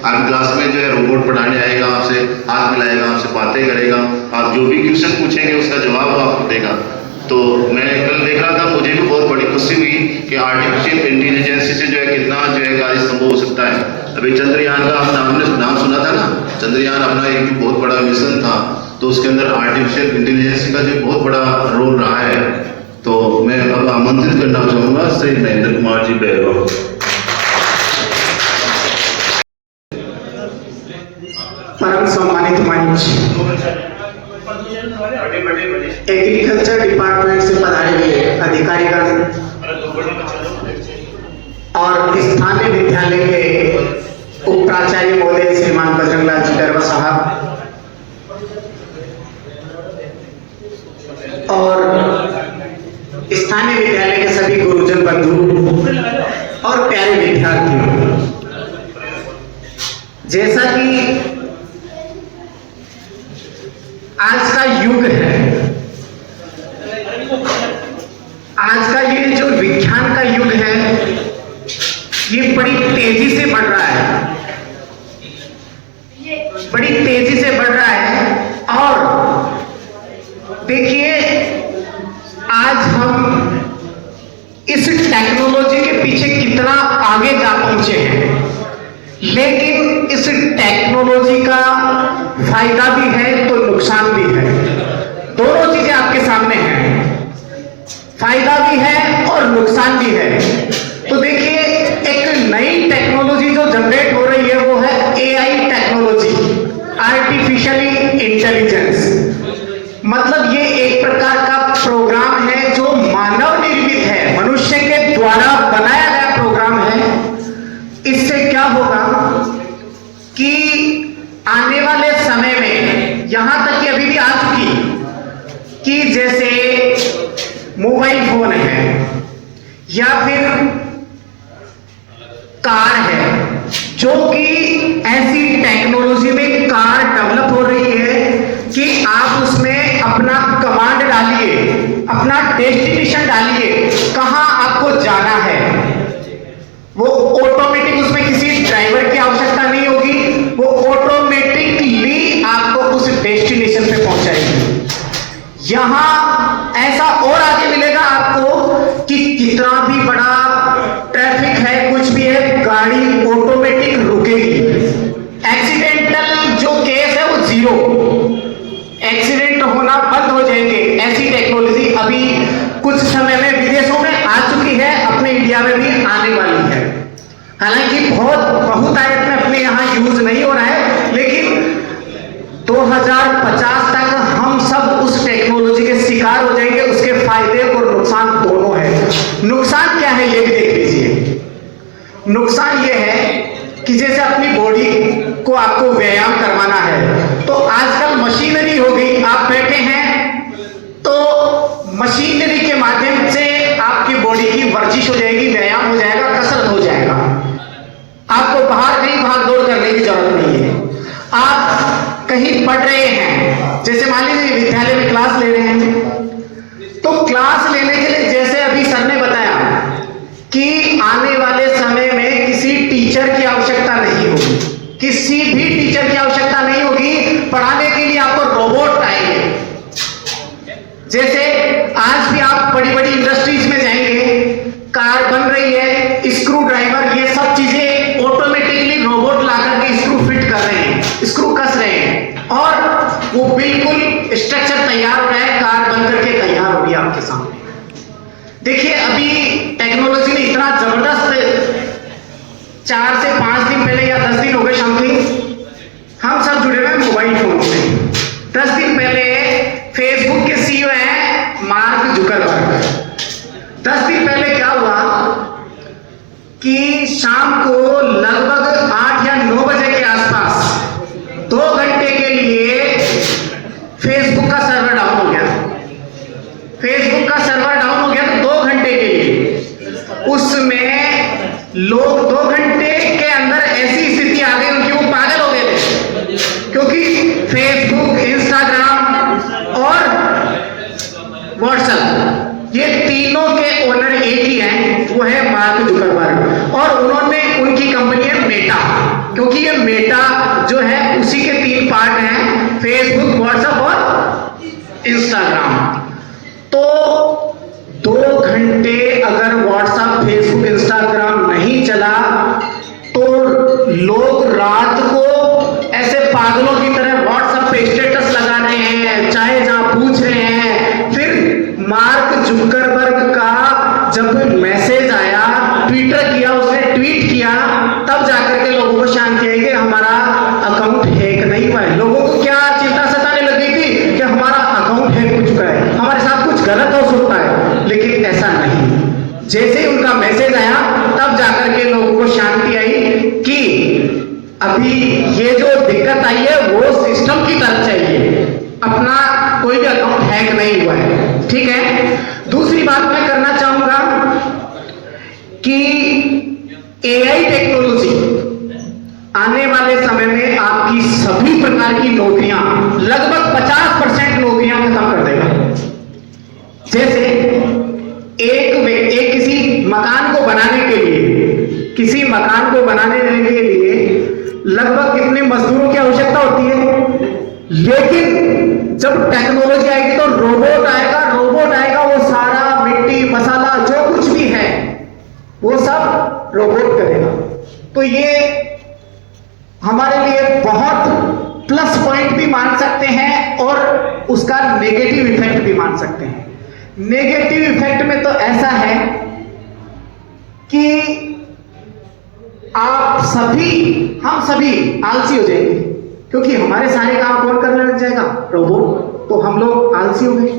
आपकी क्लास में जो है रोबोट पढ़ाने आएगा, आपसे हाथ मिलाएगा, आपसे बातें करेगा, आप जो भी क्वेश्चन पूछेंगे उसका जवाब वो आपको देगा। तो मैं कल देख रहा था, मुझे भी बहुत बड़ी खुशी हुई कि आर्टिफिशियल इंटेलिजेंस से जो है कितना जो है कार्य संभव हो सकता है। अभी चंद्रयान का आपने नाम सुना था ना, चंद्रयान अपना एक बहुत बड़ा मिशन था, तो उसके अंदर आर्टिफिशियल इंटेलिजेंस का जो बहुत बड़ा रोल रहा है। तो मैं अब आमंत्रित करना चाहूँगा श्री नरेंद्र कुमार जी बैरवा। परम सम्मानित मंच एग्रीकल्चर डिपार्टमेंट से पधारे हुए अधिकारीगण और स्थानीय विद्यालय के उप प्राचार्य महोदय श्रीमान बजरंगलाल जी बैरवा साहब और स्थानीय विद्यालय के सभी गुरुजन बंधु और प्यारे विद्यार्थियों, जैसा कि आज का युग है, आज का ये जो विज्ञान का युग है ये बड़ी तेजी से बढ़ रहा है, बड़ी तेजी से बढ़ रहा है। और देखिए आज हम इस टेक्नोलॉजी के पीछे कितना आगे जा पहुंचे हैं, लेकिन इस टेक्नोलॉजी का फायदा भी है तो नुकसान भी है। दोनों चीजें आपके सामने हैं, फायदा भी है और नुकसान भी है। तो देखिए एक नई टेक्नोलॉजी जो जनरेट हो रही है वो है एआई टेक्नोलॉजी, आर्टिफिशियली इंटेलिजेंस। मतलब ये एक प्रकार का प्रोग्राम है जो मानव निर्मित है, मनुष्य के द्वारा बनाया गया प्रोग्राम है। इससे क्या होगा कि आने वाले समय में, यहां तक कि अभी भी आ चुकी, कि जैसे मोबाइल फोन है या फिर कार है, जो कि ऐसी टेक्नोलॉजी में कार डेवलप हो रही है कि आप उसमें अपना कमांड डालिए, अपना डेस्टिनेशन डालिए, कहां आपको जाना है, वो ऑटोमेटिक, उसमें किसी ड्राइवर की आवश्यकता नहीं होगी, वो ऑटोमेटिकली आपको उस डेस्टिनेशन पे पहुंचाएगी। यहां ऐसा और आगे मिलेगा आपको कि कितना भी बड़ा ट्रैफिक है, कुछ भी है, गाड़ी ऑटोमेटिक रुकेगी। एक्सीडेंटल जो केस है वो जीरो, एक्सीडेंट होना बंद हो जाएंगे। ऐसी टेक्नोलॉजी अभी कुछ समय में विदेशों में आ चुकी है, अपने इंडिया में भी आने वाली है। हालांकि बहुत आयत में अपने यहाँ यूज नहीं हो रहा है, लेकिन 2050 तक हम सब उस टेक्नोलॉजी के शिकार हो जाएंगे। उसके फायदे और नुकसान दोनों है। नुकसान क्या है ये भी देख लीजिए। नुकसान ये है कि जैसे अपनी बॉडी को आपको व्यायाम करवाना है, तो आजकल मशीनरी हो गई, आप बैठे हैं तो मशीनरी के माध्यम से आपकी बॉडी की वर्जिश हो जाएगी, व्यायाम हो जाएगा, कसरत हो जाएगा। आपको बाहर कहीं भाग दौड़ करने की जरूरत नहीं है। आप कहीं पढ़ रहे हैं, जैसे मान लीजिए विद्यालय में क्लास ले रहे हैं, तो क्लास लेने के लिए जैसे अभी सर ने बताया कि आने वाले समय में किसी टीचर की आवश्यकता नहीं होगी, किसी भी टीचर की आवश्यकता नहीं होगी। पढ़ाने के लिए आपको रोबोट आएंगे। जैसे आज भी आप बड़ी बड़ी इंडस्ट्रीज में जाएंगे, कार बन रही है, स्क्रू ड्राइवर, ये सब चीजें ऑटोमेटिकली रोबोट लाकर के स्क्रू फिट कर रहे हैं, स्क्रू कस रहे हैं, और वो बिल्कुल स्ट्रक्चर तैयार हो रहा है, कार बन करके तैयार हो रही है आपके सामने। देखिए अभी टेक्नोलॉजी ने इतना जबरदस्त, 4 से 5 दिन पहले या 10 दिन हो गए समथिंग, हम सब जुड़े हुए मोबाइल फोन से। 10 दिन पहले फेसबुक के सीईओ हैं मार्क जुकरबर्ग। 10 दिन पहले क्या हुआ कि शाम को लगभग 8 या 9 बजे के आसपास 2 घंटे के लिए फेसबुक का सर्वर डाउन हो गया। फेसबुक का सर्वर डाउन हो गया तो 2 घंटे के लिए उसमें लोग 2 घंटे के अंदर ऐसी स्थिति आ गई उनकी, वो पागल हो गए थे, क्योंकि फेसबुक, इंस्टाग्राम और व्हाट्सएप, ये तीनों के ओनर एक ही हैं, वो है मार्क जुकरबर्ग, और उन्होंने, उनकी कंपनी है मेटा, क्योंकि ये तो लोग रात को ऐसे पागलों की तरह व्हाट्सएप पे स्टेटस लगा रहे हैं, चाहे जहां पूछ रहे हैं। फिर मार्क जुकरबर्ग का जब मैसेज आया, ट्विटर किया, उसने ट्वीट किया, तब जाकर के लोगों को शांति आई कि हमारा अकाउंट हैक नहीं हुआ है। लोगों को क्या चिंता सताने लगी थी कि हमारा अकाउंट हैक हो चुका है, हमारे साथ कुछ गलत हो सकता है, लेकिन ऐसा नहीं। जैसे ही उनका मैसेज आया तब जाकर के लोगों को शांति आई कि अभी ये जो दिक्कत आई है वो सिस्टम की तरफ चाहिए, अपना कोई भी अकाउंट हैक नहीं हुआ है। ठीक है, दूसरी बात मैं करना चाहूंगा कि एआई टेक्नोलॉजी आने वाले समय में आपकी सभी प्रकार की नौकरियां, लगभग 50% नौकरियां खत्म कर देगा। जैसे एक किसी मकान को बनाने के लिए, किसी मकान को बनाने के लिए लगभग कितने मजदूरों की आवश्यकता होती है, लेकिन जब टेक्नोलॉजी आएगी तो रोबोट आएगा, वो सारा मिट्टी मसाला जो कुछ भी है वो सब रोबोट करेगा। तो ये हमारे लिए बहुत प्लस पॉइंट भी मान सकते हैं और उसका नेगेटिव इफेक्ट भी मान सकते हैं। नेगेटिव इफेक्ट में तो ऐसा है कि हम सभी आलसी हो जाएंगे, क्योंकि हमारे सारे काम कौन करने लग जाएगा, रोबोट। तो हम लोग आलसी हो गए,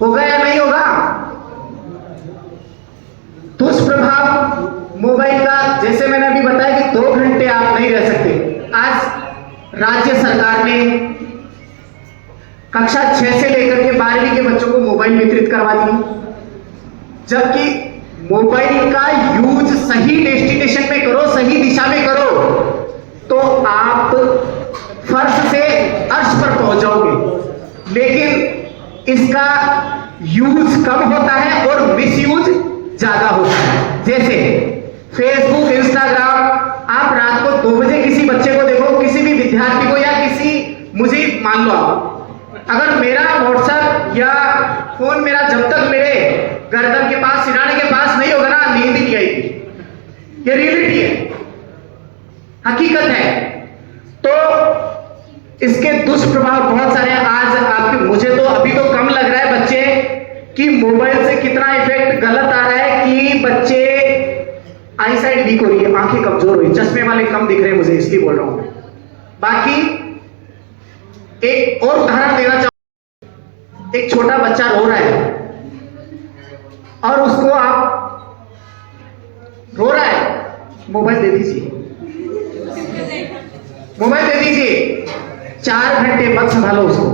होगा या नहीं होगा। दुष्प्रभाव मोबाइल का, जैसे मैंने अभी बताया कि 2 घंटे आप नहीं रह सकते। आज राज्य सरकार ने कक्षा 6 से लेकर के 12वीं के बच्चों को मोबाइल वितरित करवा दिए, जबकि मोबाइल का यूज सही डेस्टिनेशन में करो, सही दिशा में करो, तो आप फर्श से अर्श पर पहुंच जाओगे। लेकिन इसका यूज कम होता है और मिसयूज ज्यादा होता है। जैसे फेसबुक, इंस्टाग्राम, आप रात को 2 बजे किसी बच्चे को देखो, किसी भी विद्यार्थी को, या मुझे मान लो आप, अगर मेरा व्हाट्सएप या फोन मेरा जब तक मेरे गर्दन के पास, सिराने के पास नहीं होगा ना, नींद नहीं आएगी। ये रियलिटी है, हकीकत है। तो इसके दुष्प्रभाव बहुत सारे हैं। आज मुझे तो अभी तो कम लग रहा है बच्चे कि मोबाइल से कितना इफेक्ट गलत आ रहा है कि बच्चे आई साइड वीक हो रही है, आंखें कमजोर हो रही, चश्मे वाले कम दिख रहे हैं, मुझे इसलिए बोल रहा हूं। बाकी एक और उदाहरण देना चाहूंगा। एक छोटा बच्चा रो रहा है और उसको आप, रो रहा है, मोबाइल दे दीजिए, मोबाइल दे दीजिए। 4 घंटे मत संभालो उसको,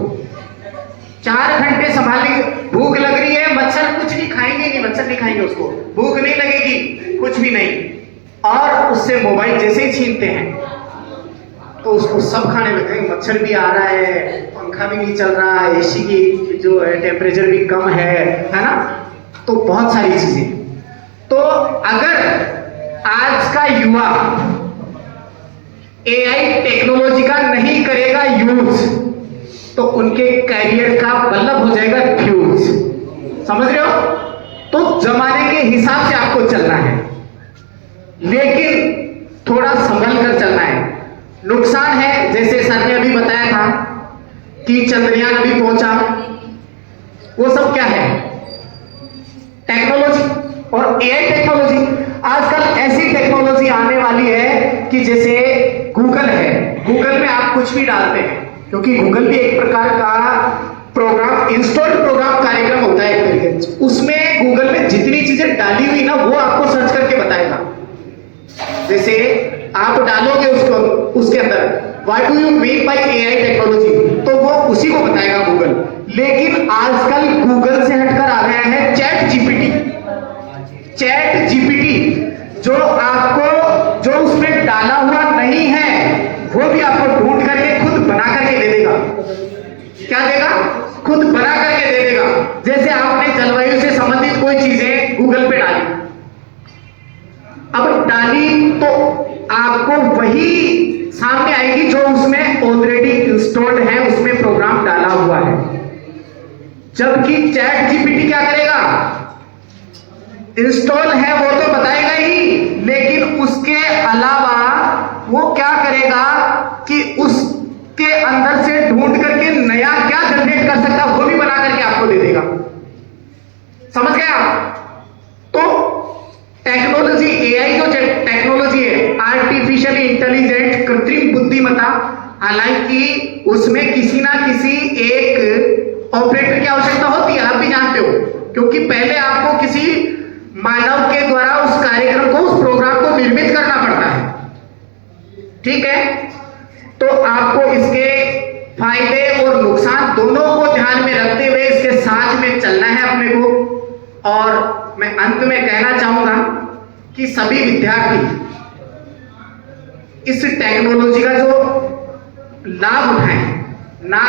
4 घंटे संभालिए। भूख लग रही है, मच्छर कुछ नहीं खाएंगे, नहीं मच्छर नहीं खाएंगे, उसको भूख नहीं लगेगी, कुछ भी नहीं, और उससे मोबाइल जैसे ही छीनते हैं तो उसको सब खाने लगते हैं। मच्छर भी आ रहा है, पंखा भी नहीं चल रहा, एसी की जो है टेम्परेचर भी कम है ना, तो बहुत सारी चीजें। तो अगर आज का युवा एआई टेक्नोलॉजी का नहीं करेगा यूज, तो उनके कैरियर का बल्लभ हो जाएगा फ्यूज। समझ रहे हो? तो जमाने के हिसाब से आपको चलना है, लेकिन थोड़ा संभल कर चलना है। नुकसान है, जैसे सर ने अभी बताया था कि चंद्रयान अभी पहुंचा, वो सब क्या है, टेक्नोलॉजी और एआई टेक्नोलॉजी। आजकल ऐसी टेक्नोलॉजी आने वाली है कि जैसे गूगल है, गूगल में आप कुछ भी डालते हैं, क्योंकि गूगल भी एक प्रकार का प्रोग्राम, इंस्टॉल्ड प्रोग्राम कार्यक्रम होता है एक तरीके से। उसमें गूगल में जितनी चीजें डाली हुई ना, वो आपको सर्च करके बताएगा। जैसे आप डालोगे उसको, उसके अंदर what do you mean by AI technology, तो वो उसी को बताएगा गूगल। लेकिन आजकल गूगल से हटकर आ गया है चैट जीपीटी। चैट जीपीटी जो आपको, जो उसमें डाला हुआ नहीं है, वो भी आपको ढूंढ करके खुद बना करके दे देगा। क्या देगा? खुद बना करके दे देगा। जैसे आपने जलवायु से संबंधित कोई चीजें गूगल पे डाली, अब डाली तो आपको वही सामने आएगी जो उसमें ऑलरेडी इंस्टॉल्ड है, उसमें प्रोग्राम डाला हुआ है। जबकि चैट जीपीटी क्या करेगा? इंस्टॉल है वो तो बताएगा ही, लेकिन हालांकि उसमें किसी ना किसी एक ऑपरेटर की आवश्यकता होती है, आप भी जानते हो, क्योंकि पहले आपको किसी मानव के द्वारा उस कार्यक्रम को, उस प्रोग्राम को निर्मित करना पड़ता है। ठीक है, तो आपको इसके फायदे और नुकसान दोनों को ध्यान में रखते हुए इसके साथ में चलना है अपने को। और मैं अंत में कहना चाहूंगा कि सभी विद्यार्थी इस टेक्नोलॉजी का जो लाभ उठाएं, ना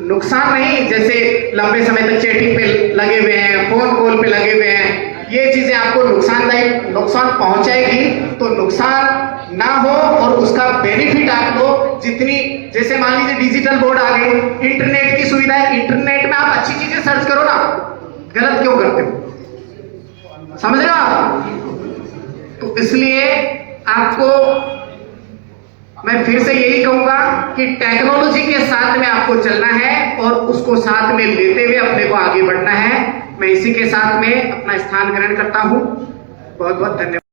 नुकसान नहीं, जैसे लंबे समय तक चैटिंग पे लगे हुए हैं, फोन कॉल पे लगे हुए हैं, ये चीजें आपको नुकसान पहुंचाएगी। तो नुकसान ना हो और उसका बेनिफिट आपको जितनी, जैसे मान लीजिए डिजिटल बोर्ड आ गए, इंटरनेट की सुविधा है, इंटरनेट में आप अच्छी चीजें सर्च करो ना, गलत क्यों करते हो, समझ रहे हो आप? तो इसलिए आपको मैं फिर से यही कहूंगा कि टेक्नोलॉजी के साथ में आपको चलना है और उसको साथ में लेते हुए अपने को आगे बढ़ना है। मैं इसी के साथ में अपना स्थान ग्रहण करता हूं। बहुत बहुत धन्यवाद।